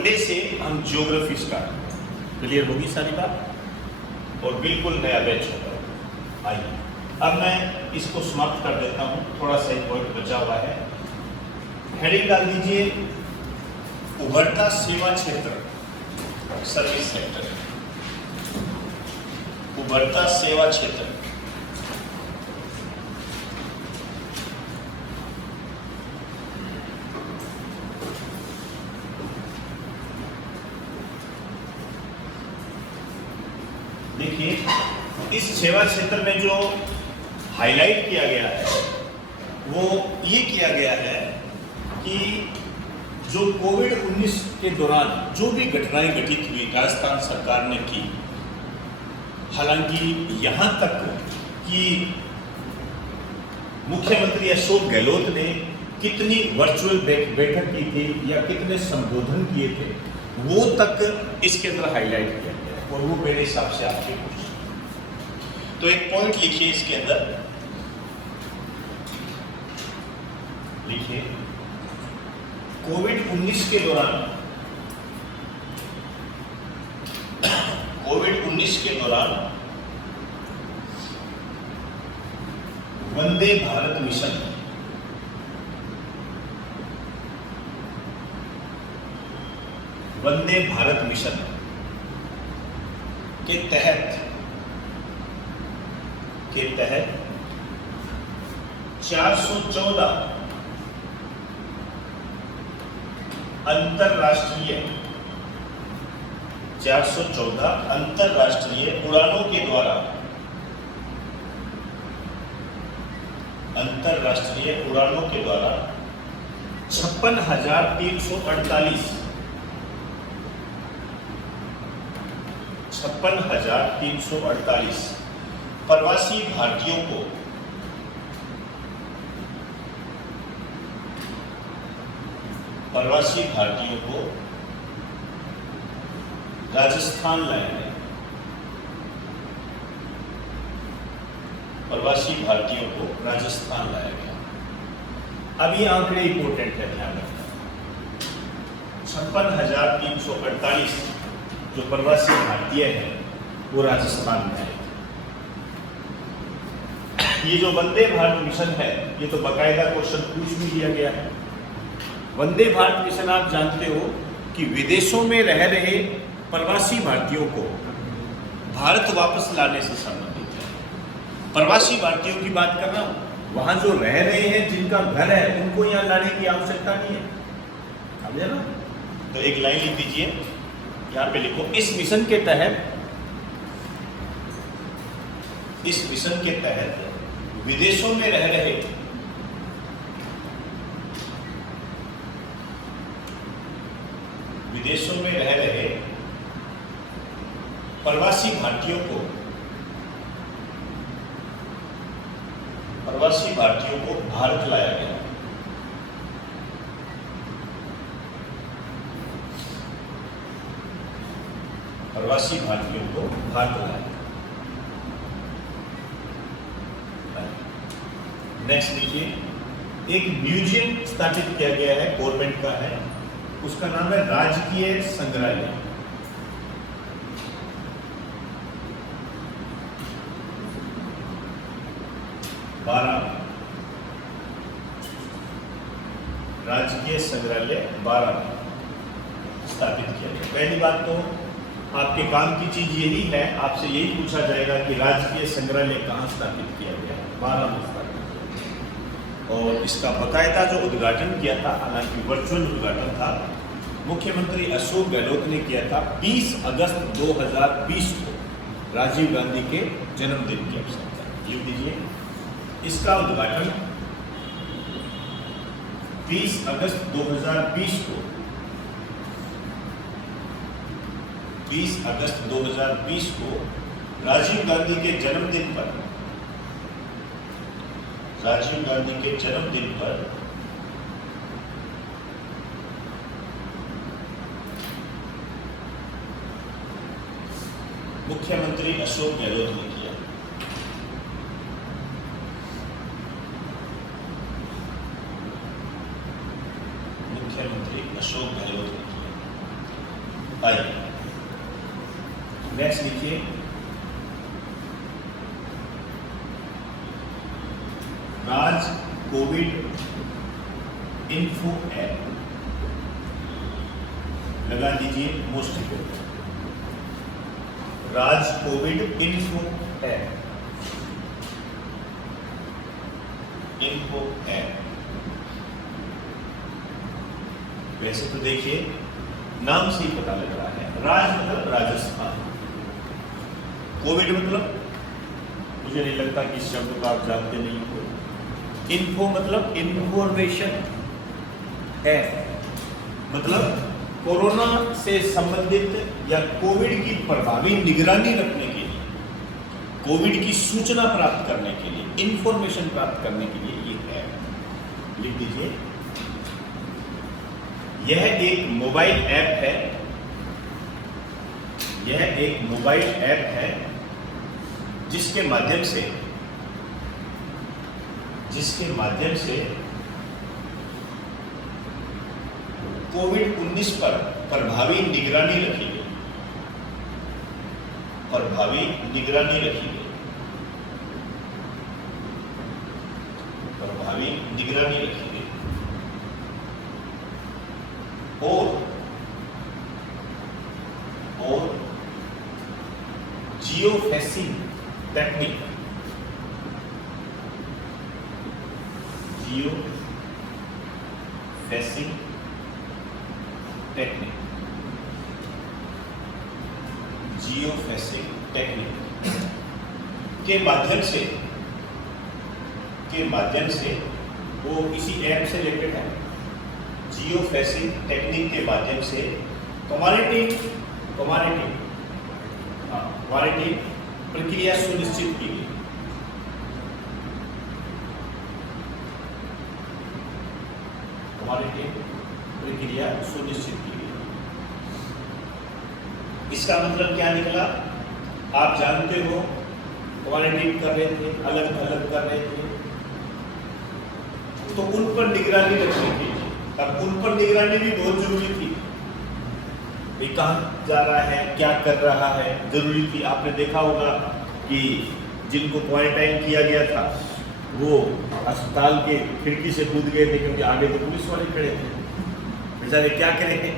Monday से हम geography start, clear होगी सारी बात, और बिल्कुल नया बैच होगा। आइए अब मैं इसको समाप्त कर देता हूँ, थोड़ा सा एक पॉइंट बचा हुआ है। हेडिंग डाल दीजिए उभरता सेवा क्षेत्र, सर्विस सेक्टर, उभरता सेवा क्षेत्र। देखिए इस सेवा क्षेत्र में जो हाईलाइट किया गया है वो ये किया गया है कि जो कोविड-19 के दौरान जो भी घटनाएं घटित हुई राजस्थान सरकार ने की, हालांकि यहाँ तक कि मुख्यमंत्री अशोक गहलोत ने कितनी वर्चुअल बैठक की थी या कितने संबोधन किए थे, वो तक इसके अंदर हाईलाइट किया गया है, और वो मेरे हिसाब से आपके कुछ। तो एक पॉइंट लिखिए इसके अंदर, लिखिए कोविड-19 के दौरान, कोविड-19 के दौरान वंदे भारत मिशन, वंदे भारत मिशन के तहत 414 अंतरराष्ट्रीय उड़ानों के द्वारा, अंतरराष्ट्रीय उड़ानों के द्वारा 56,348 प्रवासी भारतीयों को राजस्थान लाया गया, प्रवासी भारतीयों को राजस्थान लाया गया। अब ये आंकड़े इंपोर्टेंट है, ध्यान रखना। 56,348 जो प्रवासी भारतीय हैं वो राजस्थान में आए। ये जो वंदे भारत मिशन है, ये तो बाकायदा क्वेश्चन पूछ भी लिया गया है। वंदे भारत मिशन आप जानते हो कि विदेशों में रह रहे प्रवासी भारतीयों को भारत वापस लाने से संबंधित है। प्रवासी भारतीयों की बात कर रहा हूं, वहां जो रह रहे हैं, जिनका घर है, उनको यहां लाने की आवश्यकता नहीं है। समझे ना? तो एक लाइन लिख दीजिए, यहां पे लिखो, इस मिशन के तहत विदेशों में रह रहे प्रवासी भारतीयों को भारत लाया गया। प्रवासी भारतीयों को भारत लाया। नेक्स्ट देखिए, एक म्यूजियम स्थापित किया गया है, गवर्नमेंट का है, उसका नाम है राजकीय संग्रहालय। राजकीय संग्रहालय 12 स्थापित किया गया। पहली बात तो आपके काम की चीज यही है, आपसे यही पूछा जाएगा कि राजकीय संग्रहालय कहाँ स्थापित किया गया है। 12 में स्थापित किया गया, और इसका बकायदा जो उद्घाटन किया था, हालांकि वर्चुअल उद्घाटन था, मुख्यमंत्री अशोक गहलोत ने किया था 20 अगस्त 2020 को, राजीव गांधी के जन्मदिन के अवसर पर। लिख दीजिए, इसका उद्घाटन 20 अगस्त 2020 को, 20 अगस्त 2020 को राजीव गांधी के जन्मदिन पर, मुख्यमंत्री अशोक गहलोत ने किया। मुख्यमंत्री अशोक गहलोत ने किया। आइए नेक्स्ट लिखिए, राज कोविड इन्फो ऐप, लगा दीजिए most important, Raj covid info app, info app. वैसे तो देखिए नाम से ही पता लग रहा है, राज मतलब राजस्थान, कोविड मतलब मुझे नहीं लगता कि इस शब्द को आप जानते नहीं हो, इन्फो मतलब इंफॉर्मेशन है, मतलब कोरोना से संबंधित या कोविड की प्रभावी निगरानी रखने के लिए, कोविड की सूचना प्राप्त करने के लिए, इंफॉर्मेशन प्राप्त करने के लिए ये है। लिख दीजिए, यह एक मोबाइल ऐप है, यह एक मोबाइल ऐप है जिसके माध्यम से कोविड-19 पर प्रभावी निगरानी रखी गई, प्रभावी निगरानी रखी गई, प्रभावी निगरानी रखी गई और geo fencing technique, geo fencing technique, geo fencing technique के माध्यम से वो किसी ऐप से रिलेटेड है, जियो फेंसिंग टेक्निक के माध्यम से क्वारंटीन प्रक्रिया सुनिश्चित की गई, क्वारंटीन प्रक्रिया सुनिश्चित की गई। इसका मतलब क्या निकला, आप जानते हो क्वारंटीन कर रहे थे, अलग अलग कर रहे थे, तो उन पर निगरानी रखने के लिए, अब उन पर निगरानी भी बहुत जरूरी थी, ये कहाँ जा रहा है, क्या कर रहा है, जरूरी थी। आपने देखा होगा कि जिनको क्वारंटाइन किया गया था वो अस्पताल के खिड़की से कूद गए थे, क्योंकि आगे तो पुलिस वाले खड़े थे, बेचारे क्या करेंगे,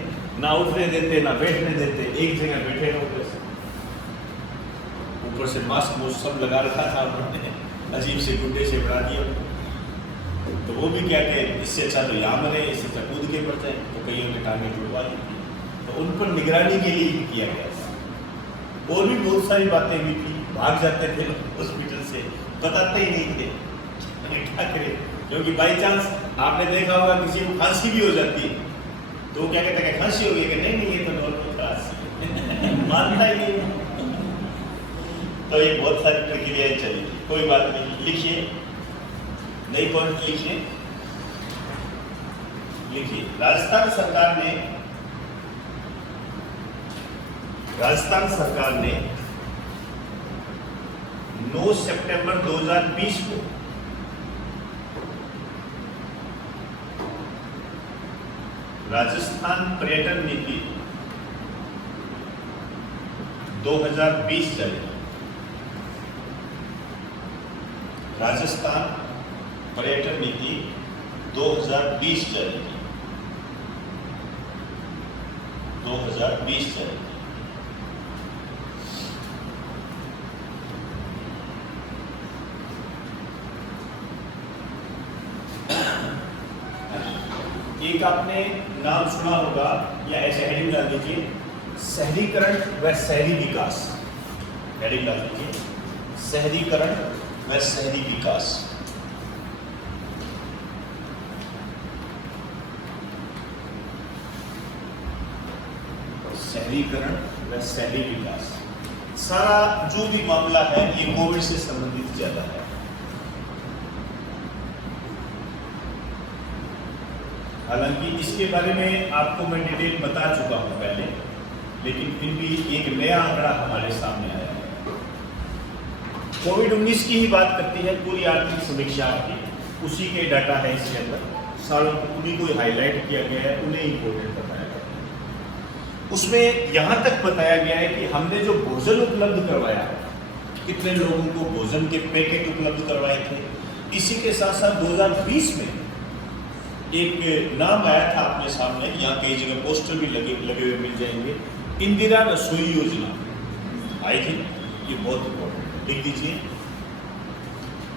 ना उठने देते ना बैठने देते, एक जगह बैठे रहो, ऊपर से मास्क सब लगा रखा था उन्होंने, अजीब से गुड्डे से बढ़ा दिया, तो वो भी कहते हैं इससे अच्छा तो यहाँ मरे, इससे अच्छा कूद के पड़ जाए, तो कईयों ने टांगे जुड़वा दी थी, तो उन पर निगरानी के लिए ही किया गया था। और भी बहुत सारी बातें हुई थी, भाग जाते थे हॉस्पिटल से, बताते ही नहीं थे क्या करें, क्योंकि बाई चांस आपने देखा होगा किसी को खांसी भी हो जाती है, तो क्या कहते हैं खांसी हो गई, कि नहीं ये तो नॉर्मल खांसी मानता ही नहीं। तो ये बहुत सारी प्रक्रियाएं चली, कोई बात नहीं, लिखिए नई पॉइंट लिखिए, राजस्थान सरकार ने 9 सितंबर 2020 को राजस्थान पर्यटन नीति 2020 जारी, राजस्थान पर्यटन नीति 2020 जारी की, 2020 जारी की। एक आपने नाम सुना होगा या ऐसे हेडिंग डाल दीजिए, शहरीकरण व शहरी विकास, हेडिंग डाल दीजिए, शहरीकरण व शहरी विकास। शहरीकरण व शहरी विकास, सारा जो भी मामला है ये कोविड से संबंधित ज्यादा है। हालांकि इसके बारे में आपको मैं डिटेल बता चुका हूं पहले, लेकिन फिर भी एक नया आंकड़ा हमारे सामने आया है। कोविड-19 की ही बात करती है पूरी आर्थिक समीक्षा की, उसी के डाटा है इसके अंदर, सालों को उन्हीं को हाईलाइट किया गया है, उन्हें इंपोर्टेंट बताया गया है। उसमें यहां तक बताया गया है कि हमने जो भोजन उपलब्ध करवाया, कितने लोगों को भोजन के पैकेट उपलब्ध करवाए थे। इसी के साथ साथ 2020 में एक नाम आया था आपने सामने, यहाँ कई जगह पोस्टर भी लगे हुए मिल जाएंगे, इंदिरा रसोई योजना आई थी। ये बहुत इंपॉर्टेंट, लिख दीजिए,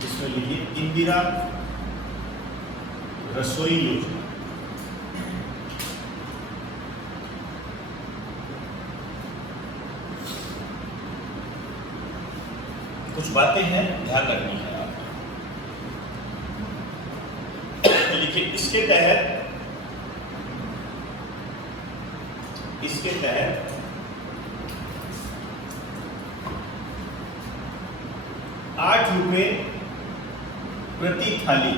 इसमें लिखिए इंदिरा रसोई योजना। कुछ बातें हैं ध्यान रखनी है आप। लिखिए इसके तहत 8 रुपए प्रति थाली,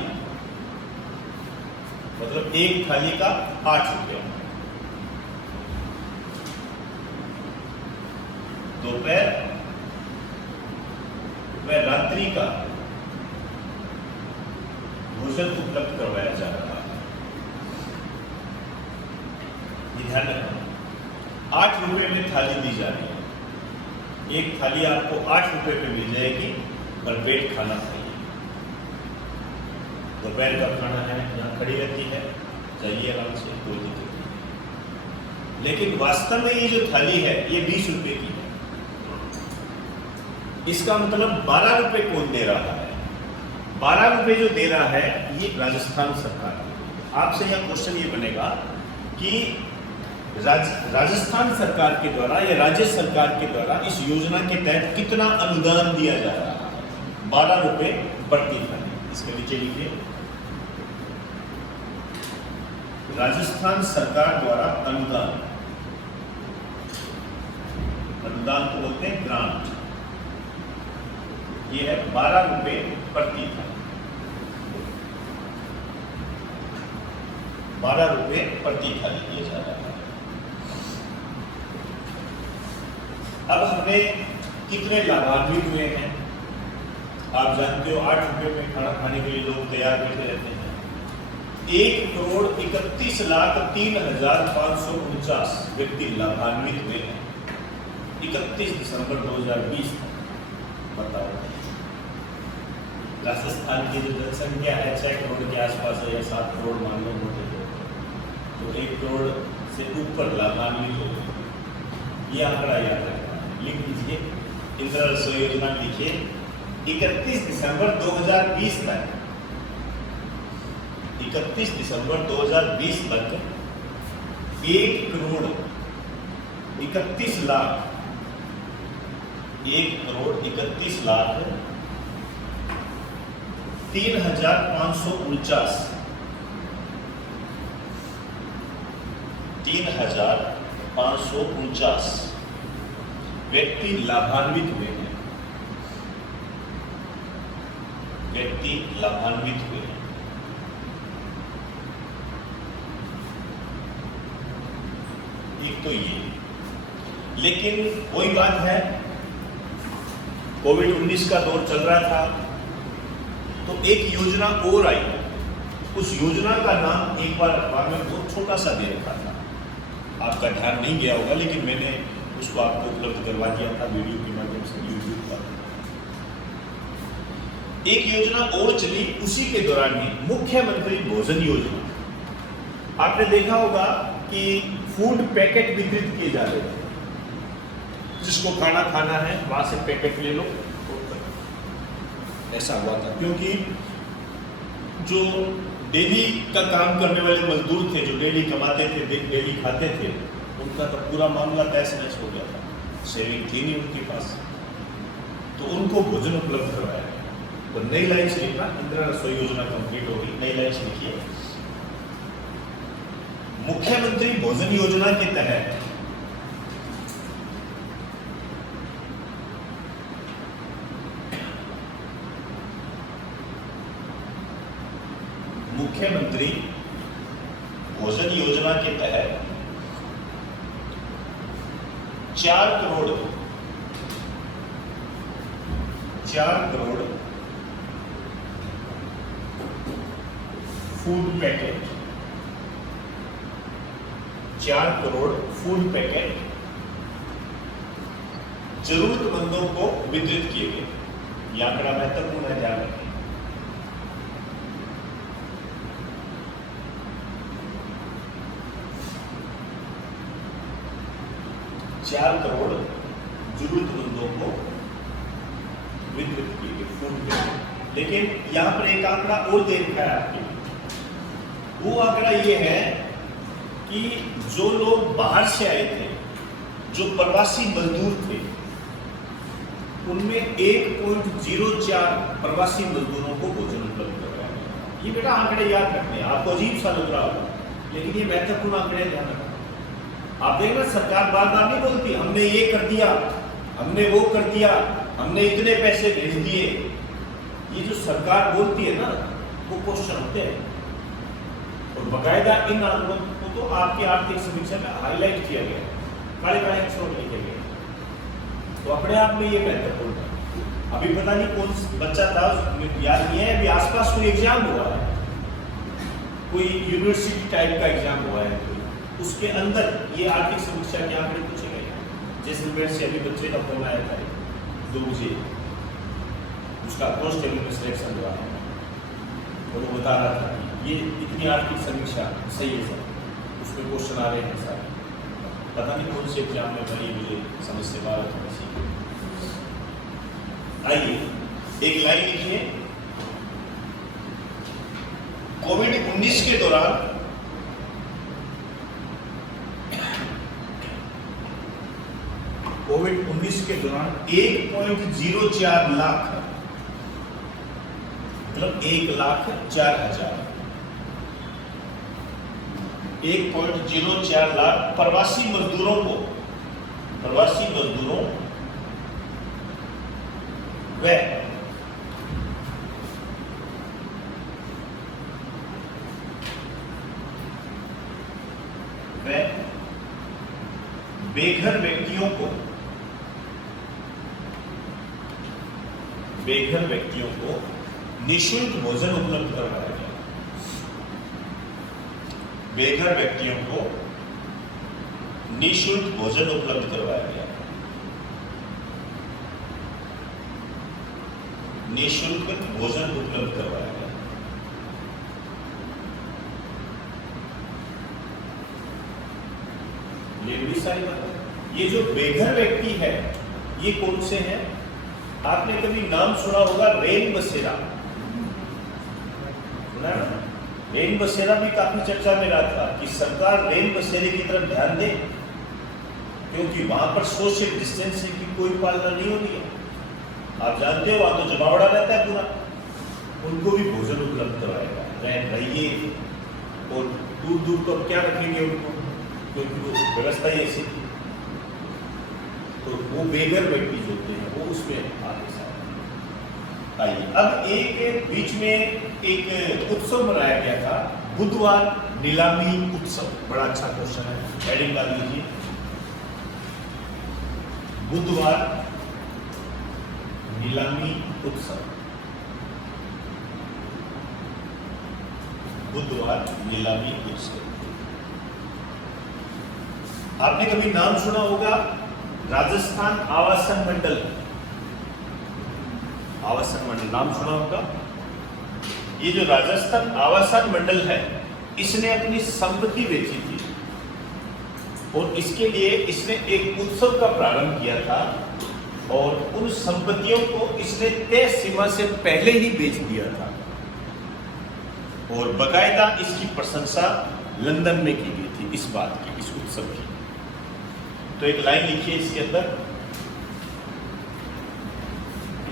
मतलब एक थाली का 8 रुपया, दोपहर व रात्रि का भोजन उपलब्ध करवाया जा रहा है। ये ध्यान रखना, 8 रुपए में थाली दी जा रही है। एक थाली आपको 8 रुपए पे मिल जाएगी, पर पेट खाना चाहिए। दोपहर का खाना है, यहाँ खड़ी रहती है, चाहिए आराम से, कोई दिक्कत नहीं। लेकिन वास्तव में ये जो थाली है ये 20 रुपए की है। इसका मतलब 12 रुपए कौन दे रहा है? 12 रुपए जो दे रहा है ये राजस्थान सरकार है। आपसे यह क्वेश्चन ये बनेगा कि राजस्थान सरकार के द्वारा या राज्य सरकार के द्वारा इस योजना के तहत कितना अनुदान दिया जा रहा है? 12 रुपए प्रति थाली। इसके नीचे लिखिए, राजस्थान सरकार द्वारा अनुदान, अनुदान को बोलते हैं ग्रांट। ये है 12 रुपए प्रति थाली, 12 रुपए प्रति थाली दिया जा रहा है। अब हमें कितने लाभान्वित हुए हैं? आप जानते हो 8 रुपए में खाना खाने के लिए लोग तैयार बैठे रहते हैं। 1,31,03,549 व्यक्ति लाभान्वित हुए हैं 31 दिसंबर 2020 तक। बताओ, राजस्थान की जो जनसंख्या है 6 करोड़ के आसपास है, या 7 करोड़ मान लो मोटे, तो 1 करोड़ से ऊपर लाभान्वित हो गए। ये आंकड़ा याद रखना, लिख दीजिए, इंदिरा रसोई योजना लिखिए, 31 दिसंबर 2020 तक, 31 दिसंबर 2020 तक 1,31,31,03,549 3,549 व्यक्ति लाभान्वित हुए हैं, व्यक्ति लाभान्वित हुए हैं। एक तो ये, लेकिन वही बात है, कोविड-19 का दौर चल रहा था, तो एक योजना और आई। उस योजना का नाम एक बार अखबार में बहुत छोटा सा दे रखा था, आपका ध्यान नहीं गया होगा, लेकिन मैंने उसको आपको उपलब्ध करवा दिया था वीडियो के माध्यम से यूट्यूब पर। एक योजना और चली उसी के दौरान ही, मुख्यमंत्री भोजन योजना। आपने देखा होगा कि फूड पैकेट वितरित किए जा रहे थे, जिसको खाना खाना है वहां से पैकेट ले लो, ऐसा हुआ था। क्योंकि जो डेली का काम करने वाले मजदूर थे, जो डेली कमाते थे, डेली खाते थे, उनका तो पूरा मामला तहस नहस हो गया था, सेविंग थी नहीं उनके पास, तो उनको भोजन उपलब्ध करवाया। तो नई लाइन से लिखना, इंदिरा रसोई योजना कंप्लीट होगी, नई लाइन से लिखिए, मुख्यमंत्री भोजन योजना के तहत मुख्यमंत्री भोजन योजना के तहत 4 crore food packet, 4 crore food packet जरूरतमंदों को वितरित किए गए। यह आंकड़ा महत्वपूर्ण है, ध्यान रखें। 4 करोड़ जरूरतमंदों को वितरित किए गए फूड पैकेट। लेकिन यहां पर एक आंकड़ा और दे रखा है आपके लिए। वो आंकड़ा ये है कि जो लोग बाहर से आए थे, जो प्रवासी मजदूर थे, उनमें 1.04 प्रवासी मजदूरों को भोजन उपलब्ध करवाया गया। ये बेटा आंकड़े याद रखने हैं, आपको अजीब सा लग रहा होगा, लेकिन ये महत्वपूर्ण आंकड़े ध्यान रखना। आप देखना सरकार बार बार नहीं बोलती हमने ये कर दिया, हमने वो कर दिया, हमने इतने पैसे भेज दिए। ये जो सरकार बोलती है ना, वो क्वेश्चन होते हैं और बकायदा इन आंकड़ों को तो आपकी आर्थिक समीक्षा में हाईलाइट किया गया, काले काले अक्षरों में लिखे गए। तो अपने आप में ये महत्वपूर्ण है। अभी पता नहीं कौन बच्चा था, याद नहीं है, अभी आसपास कोई एग्जाम हुआ है, कोई यूनिवर्सिटी टाइप का एग्जाम हुआ है, उसके अंदर ये आर्थिक समीक्षा के आंकड़े पूछे गए। जैसलमेर से अभी बच्चे का फोन आया था 2 बजे, उसका कांस्टेबल में सिलेक्शन हुआ है और वो बता रहा था कि ये इतनी आर्थिक समीक्षा सही है सर, उसमें क्वेश्चन आ रहे हैं सर। पता नहीं कौन से एग्जाम में भरी, मुझे समझ से बाहर थोड़ी सी। आइए एक लाइन लिखिए। कोविड-19 के दौरान कोविड-19 के दौरान 1.04 लाख, मतलब 1,04,000 1.04 लाख प्रवासी मजदूरों व बेघर व्यक्तियों को निःशुल्क भोजन उपलब्ध करवाया गया। बेघर व्यक्तियों को निःशुल्क भोजन उपलब्ध करवाया गया। निःशुल्क भोजन उपलब्ध करवाया गया। ये बड़ी सारी बात है। ये जो बेघर व्यक्ति है, ये कौन से हैं? आपने कभी नाम सुना होगा रेन बसेरा, सुना है ना? रेन बसेरा भी काफी चर्चा में रहा था कि सरकार रेन बसेरे की तरफ ध्यान दे, क्योंकि वहां पर सोशल डिस्टेंसिंग की कोई पालना नहीं होती है। आप जानते हो वहां तो जमावड़ा रहता है पूरा। उनको भी भोजन उपलब्ध कराएगा, रहिए। और दूर दूर तो क्या रखेंगे उनको, क्योंकि वो व्यवस्था ही ऐसी थी। तो वो बेघर व्यक्ति जो होते हैं वो उसमें आगे साथ आइए। अब एक बीच में एक उत्सव मनाया गया था, बुधवार नीलामी उत्सव। बड़ा अच्छा क्वेश्चन है, हेडिंग डाल लीजिए, बुधवार नीलामी उत्सव। बुधवार नीलामी उत्सव। आपने कभी नाम सुना होगा राजस्थान आवासन मंडल। आवासन मंडल नाम सुना होगा। ये जो राजस्थान आवासन मंडल है, इसने अपनी संपत्ति बेची थी और इसके लिए इसने एक उत्सव का प्रारंभ किया था और उन संपत्तियों को इसने तय सीमा से पहले ही बेच दिया था और बकायदा इसकी प्रशंसा लंदन में की गई थी इस बात की, इस उत्सव की। तो एक लाइन लिखिए इसके अंदर,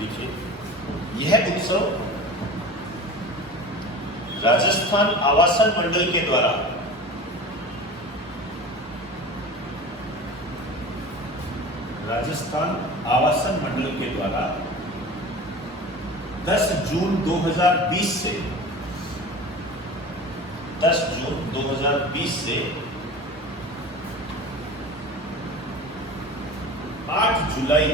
लिखिए, यह उत्सव राजस्थान आवासन मंडल के द्वारा राजस्थान आवासन मंडल के द्वारा 10 जून 2020 से 10 जून 2020 से 8 जुलाई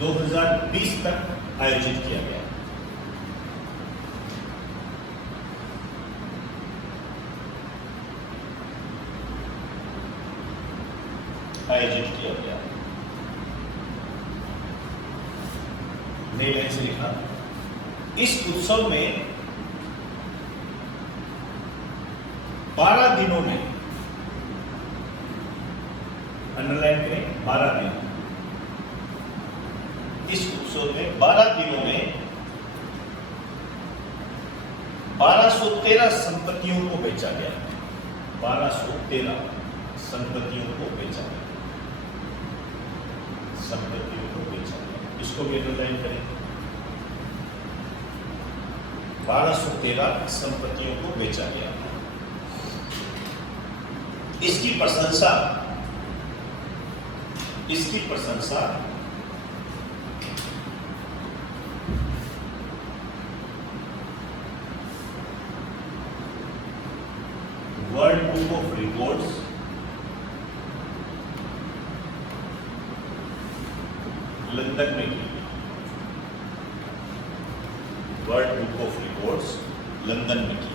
2020 तक आयोजित किया गया। आयोजित किया गया। नई लाइन से लिखा, इस उत्सव में 12 दिनों में, अंडरलाइन करें 12 दिन, इस उत्सव में 12 दिनों में 1213 संपत्तियों को बेचा गया। 1213 संपत्तियों को बेचा गया, संपत्तियों को बेचा गया। इसको भी अंडरलाइन करें, 1213 संपत्तियों को बेचा गया। इसकी प्रशंसा world book of records London में की। World book of records London में की।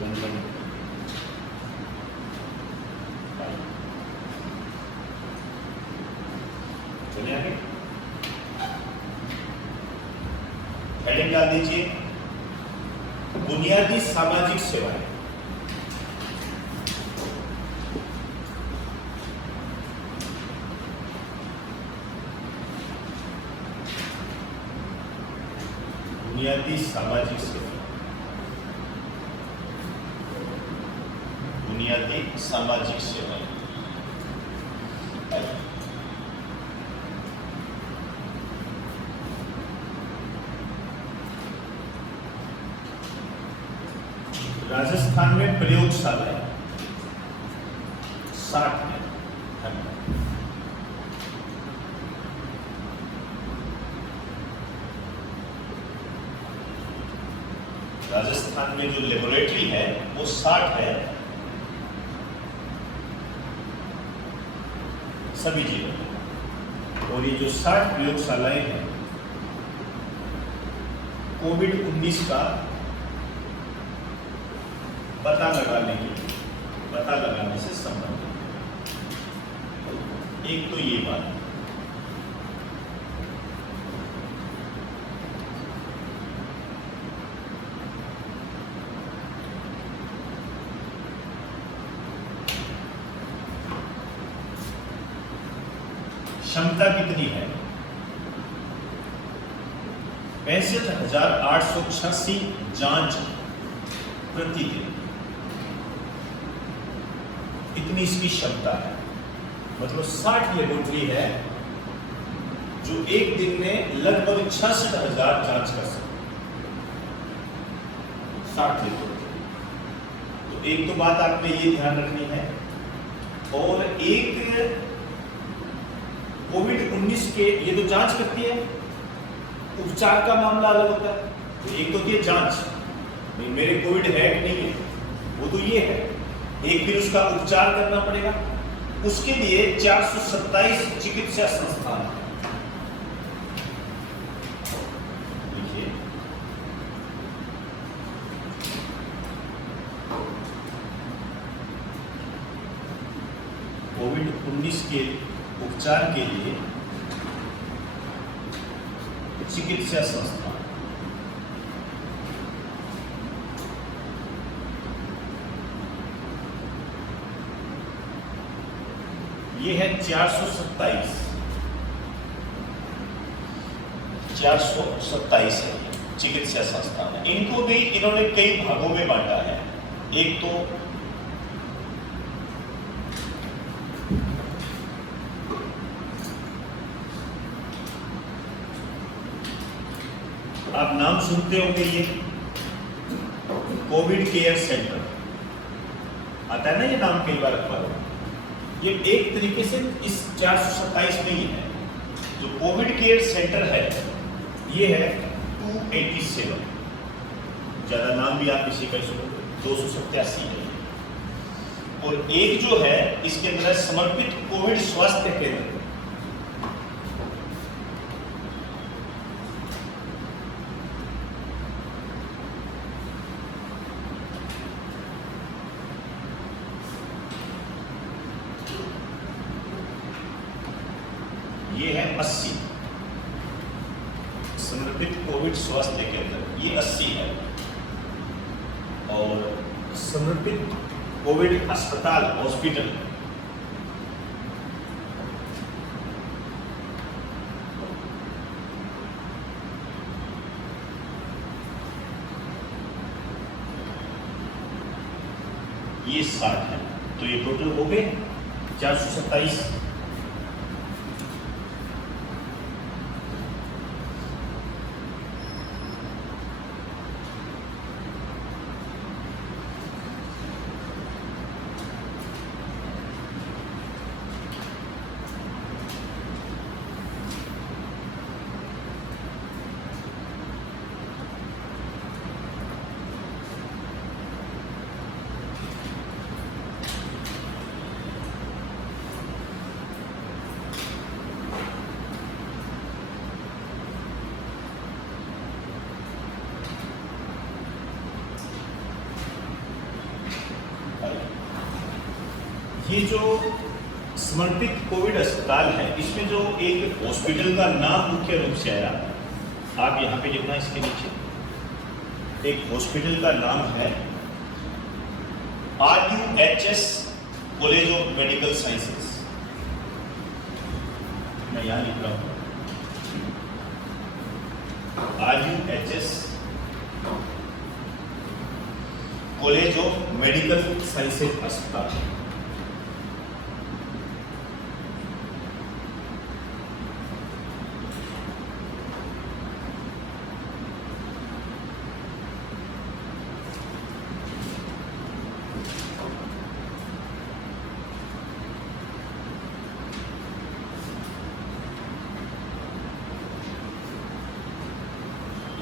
लंदन चलिए आगे हेडिंग डाल दीजिए, बुनियादी सामाजिक सेवाएं। बुनियादी सामाजिक सेवाएं, बुनियादी सामाजिक सेवाएं। राजस्थान में प्रयोगशालाएं 60 में। राजस्थान में जो लेबोरेटरी है वो 60 है सभी जिलों में। और ये जो 60 प्रयोगशालाएं हैं कोविड-19 का पता लगाने से संबंधित। एक तो ये बात, क्षमता कितनी है? 65,886 जांच प्रतिदिन, इतनी इसकी क्षमता है। मतलब 60 लेबोरेटरी है जो एक दिन में लगभग 66,000 जांच कर सकते हैं। 60 लेबोरेटरी। तो एक तो बात आपने ये ध्यान रखनी है। और एक कोविड-19 के ये तो जांच करती है, उपचार का मामला अलग होता है। तो एक तो ये जांच, नहीं मेरे कोविड है कि नहीं है, वो तो ये है। एक फिर उसका उपचार करना पड़ेगा, उसके लिए 427 चिकित्सा संस्थान है। देखिए कोविड-19 के उपचार के लिए चिकित्सा संस्थान, ये है 427 है चिकित्सा संस्थान है। इनको भी इन्होंने कई भागों में बांटा है। एक तो आप नाम सुनते होंगे, ये कोविड केयर सेंटर आता है ना, ये नाम कई बार अखबारों में। ये एक तरीके से इस 427 में ही है। जो कोविड केयर सेंटर है ये है 287, ज्यादा नाम भी आप इसी का सुनोगे, 287 है। और एक जो है इसके अंदर समर्पित कोविड स्वास्थ्य केंद्र समर्पित कोविड स्वास्थ्य केंद्र ये 80 है, और समर्पित कोविड अस्पताल हॉस्पिटल ये 60 है। तो ये टोटल हो गए 427। ये जो समर्पित कोविड अस्पताल है, इसमें जो एक हॉस्पिटल का नाम मुख्य रूप से आया, आप यहाँ पे लिखना इसके नीचे। एक हॉस्पिटल का नाम है RUHS college of medical sciences. मैं यहाँ लिख रहा हूँ RUHS college of medical sciences अस्पताल।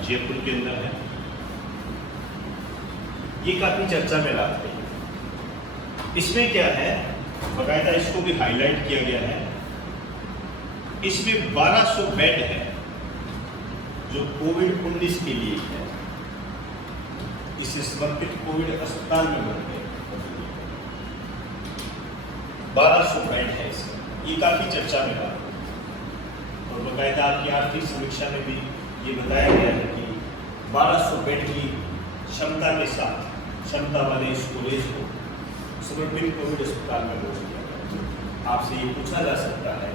जयपुर के अंदर है। ये काफी चर्चा में लाते हैं। इसमें क्या है, बकायदा इसको भी हाईलाइट किया गया है। इसमें 1200 बेड है जो कोविड-19 के लिए है। इसे समर्पित कोविड अस्पताल में बन गए 1200 बेड है इसमें। ये काफी चर्चा में रहा, और बकायदा आपकी आर्थिक समीक्षा में भी ये बताया गया है कि 1200 बेड की क्षमता के साथ, क्षमता वाले इस कॉलेज को समर्पित कोविड अस्पताल में भेज दिया गया। आपसे ये पूछा जा सकता है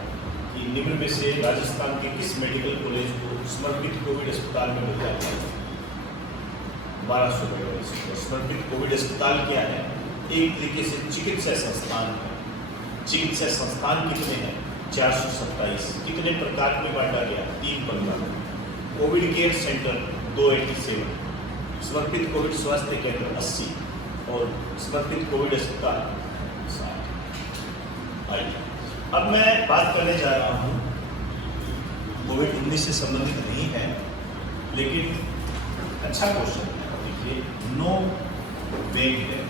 कि निम्न में से राजस्थान के किस मेडिकल कॉलेज को समर्पित कोविड अस्पताल में भेजा गया? 1200 बेड। समर्पित कोविड अस्पताल क्या है? एक तरीके से चिकित्सा संस्थान है। चिकित्सा संस्थान कितने हैं? 427। कितने प्रकार में बांटा गया? 3 प्रकार। कोविड केयर सेंटर 287, समर्पित कोविड स्वास्थ्य केंद्र 80, और समर्पित कोविड अस्पताल 60। अब मैं बात करने जा रहा हूँ, कोविड-19 से संबंधित नहीं है, लेकिन अच्छा क्वेश्चन है। देखिए, नो बेग है,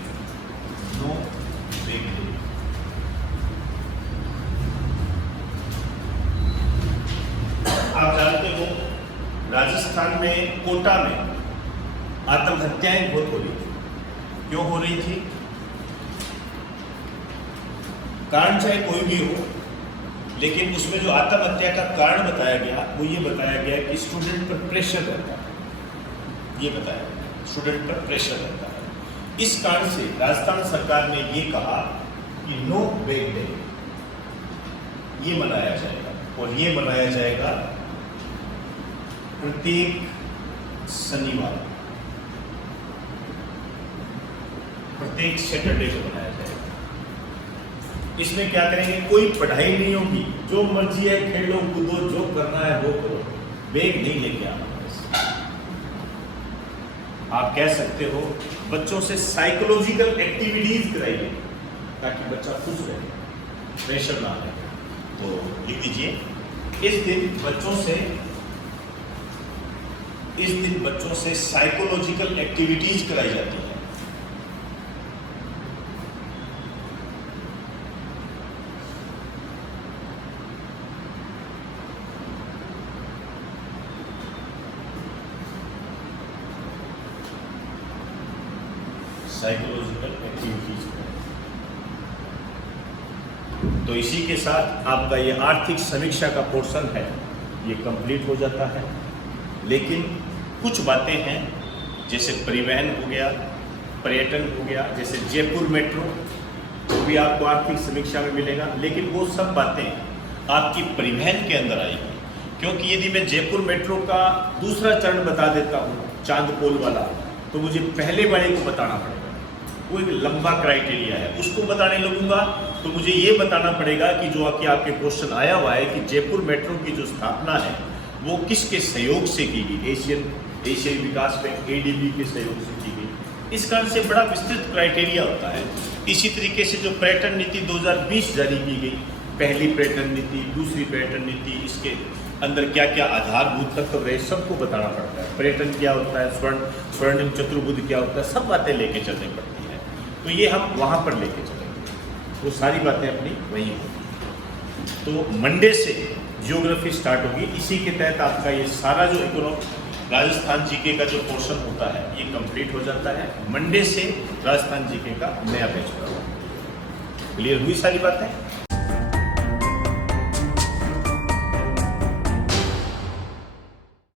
नो बेग है। आप जानते हो राजस्थान में कोटा में आत्महत्याएं बहुत हो रही थी। क्यों हो रही थी? कारण चाहे कोई भी हो, लेकिन उसमें जो आत्महत्या का कारण बताया गया वो ये बताया गया कि स्टूडेंट पर प्रेशर रहता है। ये बताया गया स्टूडेंट पर प्रेशर रहता है। इस कारण से राजस्थान सरकार ने ये कहा कि नो बेग डे ये मनाया जाएगा, और ये मनाया जाएगा प्रत्येक शनिवार, प्रत्येक सैटरडे को बनाया जाएगा। इसमें क्या करेंगे? कोई पढ़ाई नहीं होगी, जो मर्जी है खेलो कूदो, जो करना है वो करो, बैग नहीं लेके आना। आप कह सकते हो बच्चों से साइकोलॉजिकल एक्टिविटीज कराइए ताकि बच्चा खुश रहे, प्रेशर ना रहे। तो लिख दीजिए, इस दिन बच्चों से साइकोलॉजिकल एक्टिविटीज कराई जाती है। Psychological activities. तो इसी के साथ आपका ये आर्थिक समीक्षा का पोर्शन है, ये कंप्लीट हो जाता है। लेकिन कुछ बातें हैं जैसे परिवहन हो गया, पर्यटन हो गया, जैसे जयपुर मेट्रो, वो भी आपको आर्थिक समीक्षा में मिलेगा, लेकिन वो सब बातें आपकी परिवहन के अंदर आएगी। क्योंकि यदि मैं जयपुर मेट्रो का दूसरा चरण बता देता हूँ, चांदपोल वाला, तो मुझे पहले वाले को बताना पड़ेगा। वो एक लंबा क्राइटेरिया है, उसको बताने लगूंगा तो मुझे ये बताना पड़ेगा कि जो आपके क्वेश्चन आया हुआ है कि जयपुर मेट्रो की जो स्थापना है वो किसके सहयोग से की गई, एशियाई विकास बैंक ADB के सहयोग से की गई। इस कारण से बड़ा विस्तृत क्राइटेरिया होता है। इसी तरीके से जो पर्यटन नीति 2020 जारी की गई, पहली पर्यटन नीति, दूसरी पर्यटन नीति, इसके अंदर क्या क्या आधारभूत तत्व रहे, सबको बताना पड़ता है। पर्यटन क्या होता है, स्वर्णिम चतुर्भुज क्या होता है, सब बातें लेके चलनी पड़ती है। तो ये हम वहाँ पर लेके चलेंगे, वो सारी बातें अपनी वहीं होंगी। तो मंडे से जियोग्राफी स्टार्ट होगी। इसी के तहत आपका ये सारा जो राजस्थान जीके का जो पोर्शन होता है ये कंप्लीट हो जाता है। मंडे से राजस्थान जीके का नया बैच होगा। क्लियर हुई सारी बातें?